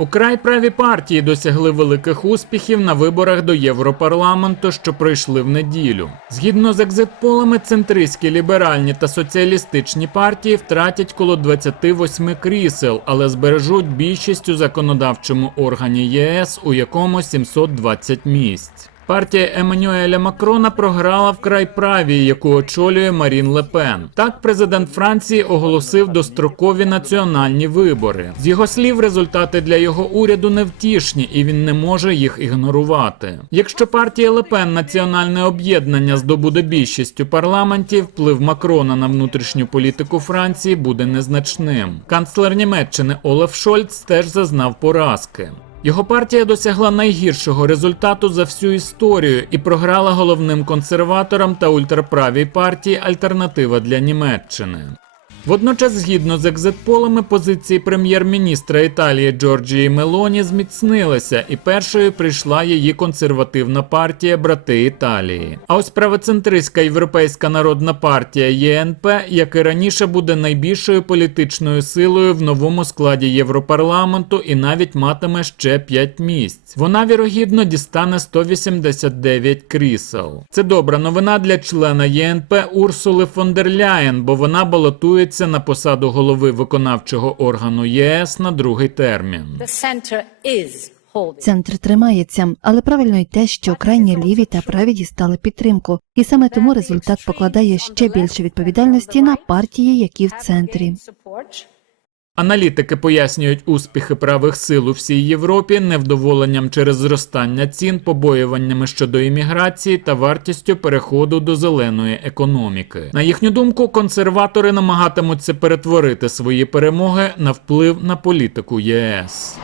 Украй праві партії досягли великих успіхів на виборах до Європарламенту, що пройшли в неділю. Згідно з екзитполами, центристські ліберальні та соціалістичні партії втратять коло 28 крісел, але збережуть більшість у законодавчому органі ЄС, у якому 720 місць. Партія Еммануеля Макрона програла вкрай правій, яку очолює Марін Лепен. Так, президент Франції оголосив дострокові національні вибори. З його слів, результати для його уряду невтішні, і він не може їх ігнорувати. Якщо партія Лепен Національне об'єднання здобуде більшість у парламенті, вплив Макрона на внутрішню політику Франції буде незначним. Канцлер Німеччини Олаф Шольц теж зазнав поразки. Його партія досягла найгіршого результату за всю історію і програла головним консерваторам та ультраправій партії Альтернатива для Німеччини. Водночас, згідно з екзитполами, позиції прем'єр-міністра Італії Джорджії Мелоні зміцнилися, і першою прийшла її консервативна партія Брати Італії. А ось правоцентристська європейська народна партія ЄНП, як і раніше, буде найбільшою політичною силою в новому складі Європарламенту і навіть матиме ще 5 місць. Вона вірогідно дістане 189 крісел. Це добра новина для члена ЄНП Урсули фон дер Ляєн, бо вона балотується на посаду голови виконавчого органу ЄС на другий термін. Центр тримається, але правильно й те, що крайні ліві та праві дістали підтримку, і саме тому результат покладає ще більше відповідальності на партії, які в центрі. Аналітики пояснюють успіхи правих сил у всій Європі невдоволенням через зростання цін, побоюваннями щодо імміграції та вартістю переходу до зеленої економіки. На їхню думку, консерватори намагатимуться перетворити свої перемоги на вплив на політику ЄС.